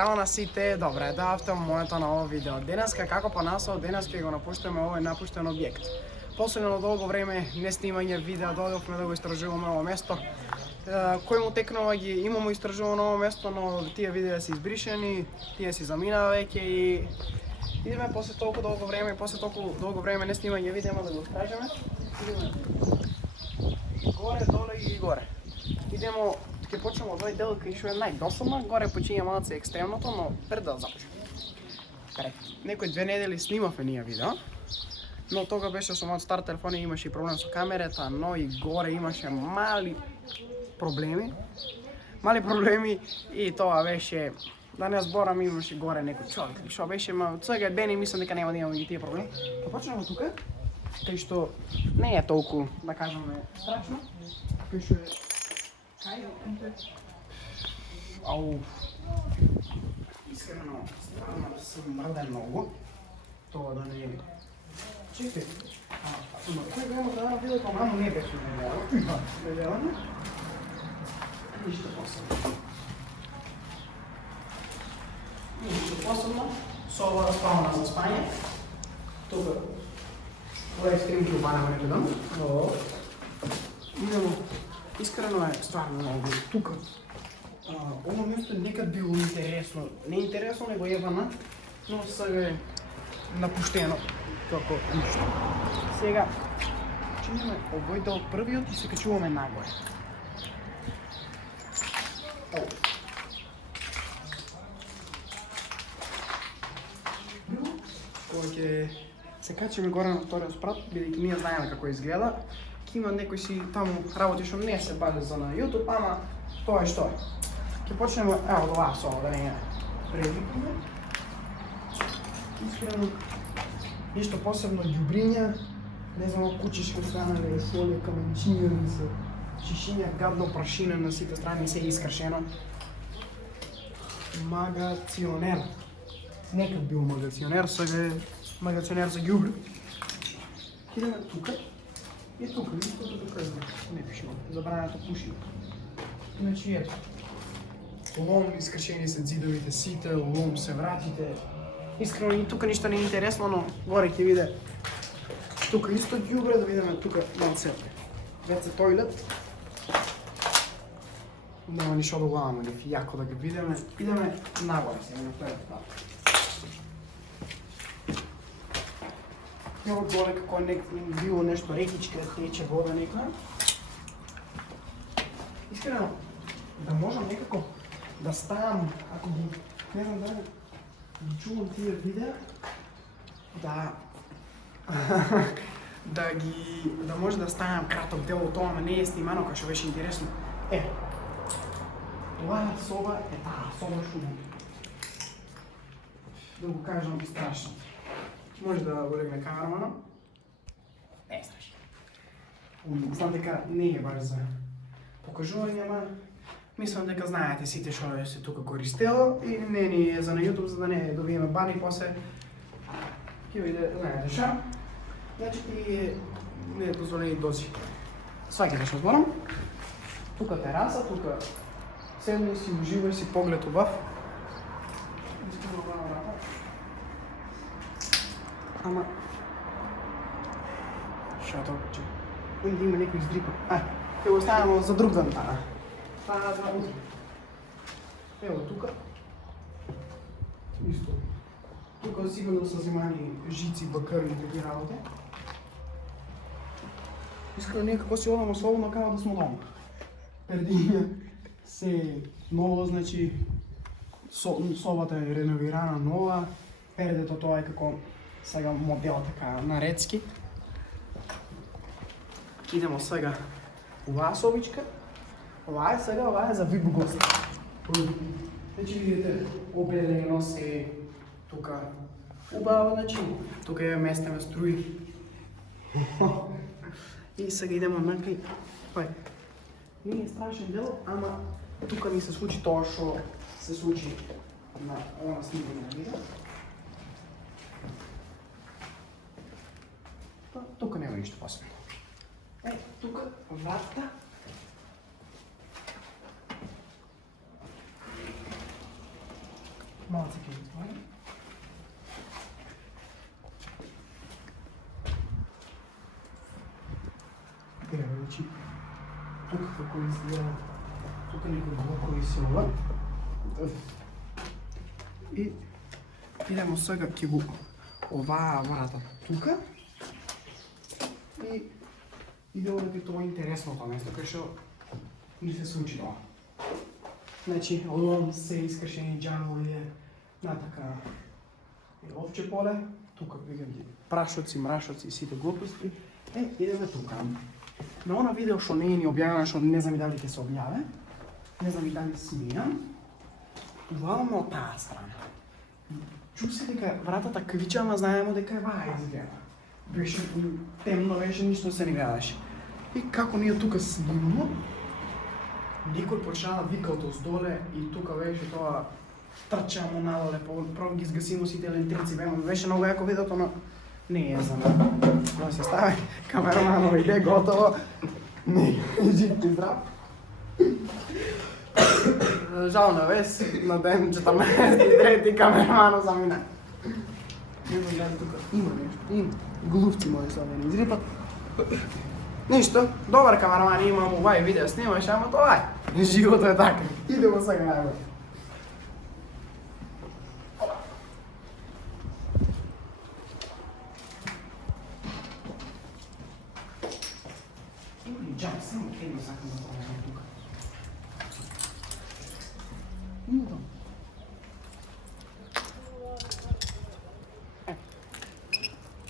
Здраво на сите, добре дојавте во моето ново видео. Денеска, како по насол, денеска ќе го напуштаме овој напуштен објект. Последно долго време не снимање видео, дојдовме да го истражуваме ово место. Кој му текнува ги имамо истражувано ово место, но тие видеа се избришени, тие си заминаа веќе и идеме после толку долго време, не снимање видео, да го истражиме. Идеме горе, доле и горе. Идемо, ќе почнеме од овој дел кај што е најдосадно, горе почиња малце екстремното, но пред да започнеме. Пред некои 2 недели снимавме ние видео, но тога беше со мојот стар телефон и имаше и проблем со камерата, но и горе имаше мали проблеми и тоа беше, да не зборам, имаше горе некој човек, што беше, ма сега ден и мислам дека нема да имаме ги тие проблеми. Ќе почнеме тука, кај што не е толку, да кажеме, страшно, кај што е Ау, искрено, стварно се мрда многу, тоа да не... Чекај, но кој го има да дадам видео, па мамо не беше видеано. Ништо посебно. Ништо посебно, со ова спална за спање. Тука, ова е стримки убанаме не дам. Идемо. Искрено е стварно многу. Тука, ово место некад било интересно. Не интересно, него ебана, но сега е напуштено како ништо. Сега, чиниме овој дел првиот и се качуваме нагоре. Кога ќе се качиме горе на вториот спрат, бидејќи ние знаеме како изгледа, има некој си таму работи што не се бави за на YouTube, ама тоа е што е. Ќе почнеме, ево од оваа со ово, да не предвикаме. Искрено, ништо посебно, ѓубриња, не знам, кучешки станале, фолија, каменчиња, со чишиња, гадно прашина на сите страни, се искршено. Магационер. Некад бил магационер, сега е магационер за ѓубри. Идеме тука. И тука, нисто тука не пишемо, забрането пуши. Иначе ето, лом, искршени се зидовите сите, лом се вратите. Искрено и тука ништо не е интересно, но горе ќе виде. Тука исто ѓубре, да видиме тука малце WC тоилет. Нема ништо да гледаме, неф јако да ги видиме. Идеме нагоре сега на вториот спрат. Ево горе како било нешто рекичка, тече вода нека. Искрено, да можам некако да ставам, ако ги, не знам дали ги чувам тие видеа, да може да ставам краток дел од тоа, ама не е снимано, кај што беше интересно. Тоа соба е таа соба што да го кажам страшно. Може да го легне камерамано. Не е страшно. Знам дека не е баш за покажување, ама мислам дека знаете сите што се тука користело и не ни е за на YouTube, за да не добиеме бани после. Ќе биде, знаете шо? Значи ти не е дозволени дози. Сваќате што зборам. Тука тераса, тука седни си, уживај си, поглед убав. Ама... Шато, че... Да има некој издрипа. Ќе го оставаме за друг ден таа. Таа за утре. Ево тука. Исто. Тука сигурно са земани жици, бакари и други работи. Искрено некако си одам особено као да смо дома. Пердиња се ново, значи собата е реновирана нова. Пердето тоа е како сега модел така наредски. Идемо сега оваа собичка. Оваа е за VIP гости. Значи видите, обелено се тука убаво, значи тука е местеме струи. И сега идемо накај. Не е страшен дел, ама тука ни се случи тоа што се случи на ова снимање на видео. Тука нема ништо посебно. Тука врата. Малце ќе ги стварам. Ево, значи, тука како изгледа, тука некои блокови се ова. И идемо сега ќе го оваа врата тука. И идемо дека тоа е интересното место, кај што ни се случи тоа. Значи, лом се искршени џанови, натака овче поле, тука видам ги прашоци, мрашоци и сите глупости. Идеме тука. На она видео што не е ни објавено, што не знам и дали ќе се објаве, не знам и дали смејам, уваламе од таа страна. Чу се дека вратата квича, ама знаемо дека е ваа изгледа. Беше темно, беше, ништо се не гледаше. И како ние тука снимamo, некој почна да вика од оздоле и тука беше тоа трчамо надоле, прво ги згасимо сите електрици, беше многу јако видеото, но не е за мен. Кога се стави камераманова иде готово, не, жив и здрав. Жал на вес, на ден 14-3 камерамано замина. Има нешто, глувци мои са да не изрипат. Ништо, добар камераман имам овај видео снимаш, ама тоа е. Живото е така. Идемо сега најбој. Има ли джам, само едно сакам да проверам тука. Има там.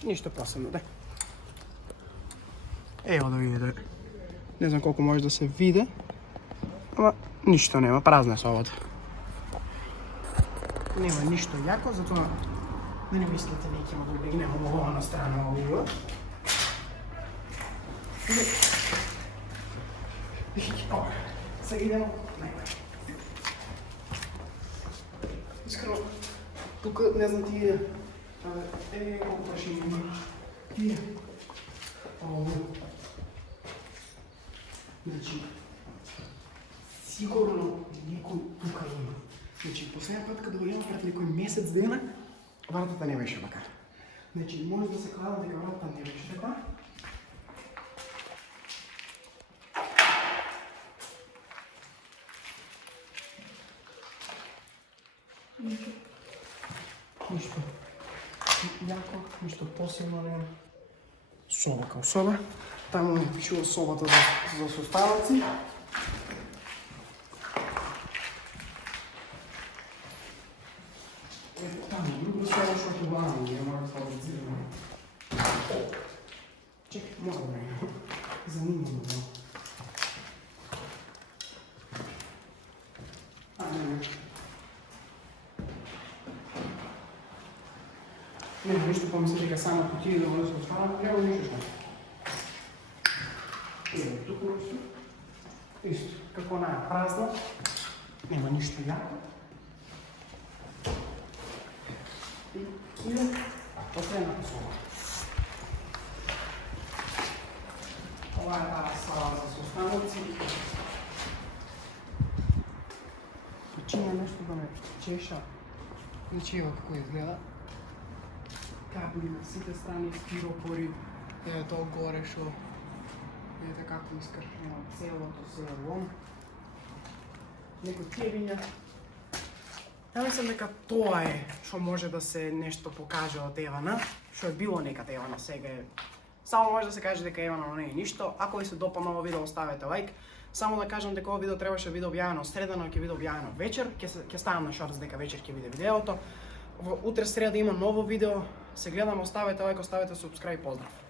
Ништо посебно, дај. Ево да видите. Не знам колку може да се види. Ама ништо нема, празна е собата. Нема ништо јако, затоа не мислите неќемо да убегнемо во оваа страна овој. Сега идемо најбој. Искрено, тука не знам тие колку прашини тие. Значи, сигурно некој тука има. Значи, последен пат кога го имам пред некој месец дена, вратата не беше така. Значи, може да се кладам дека вратата не беше така. Ништо јако, ништо посебно нема. Соба као соба. Таму ми пишува собата за составаци. Ето таму, друго соба што ќе главам, ја мора да фабрицираме. Чекай, мора да време. Занимам да. Не, ништо помисли дека само кутии да може да се отвара, нема ништо што. Ево, туку нешто. Исто, како она е празна, нема ништо јако. И иде последната соба. Ова е таа сала за состаноци. Починя нешто да ме чеша. Значи ево како изгледа. Кабли на сите страни, стиропори, е тоа горе што видите како искршено целото се лом. Некој кевиња. Ја мислам дека тоа е што може да се нешто покаже од Евана, што е било некад Евана, сега е. Само може да се каже дека Евана, но не е ништо. Ако ви се допадна ово видео, оставете лайк. Само да кажам дека ово видео требаше да биде објавено среда, но ќе биде објавено вечер. Ќе ставам на шорц дека вечер ќе биде видеото. Утре среда има ново видео. Се гледаме, оставете лайк, оставете subscribe, поздрав!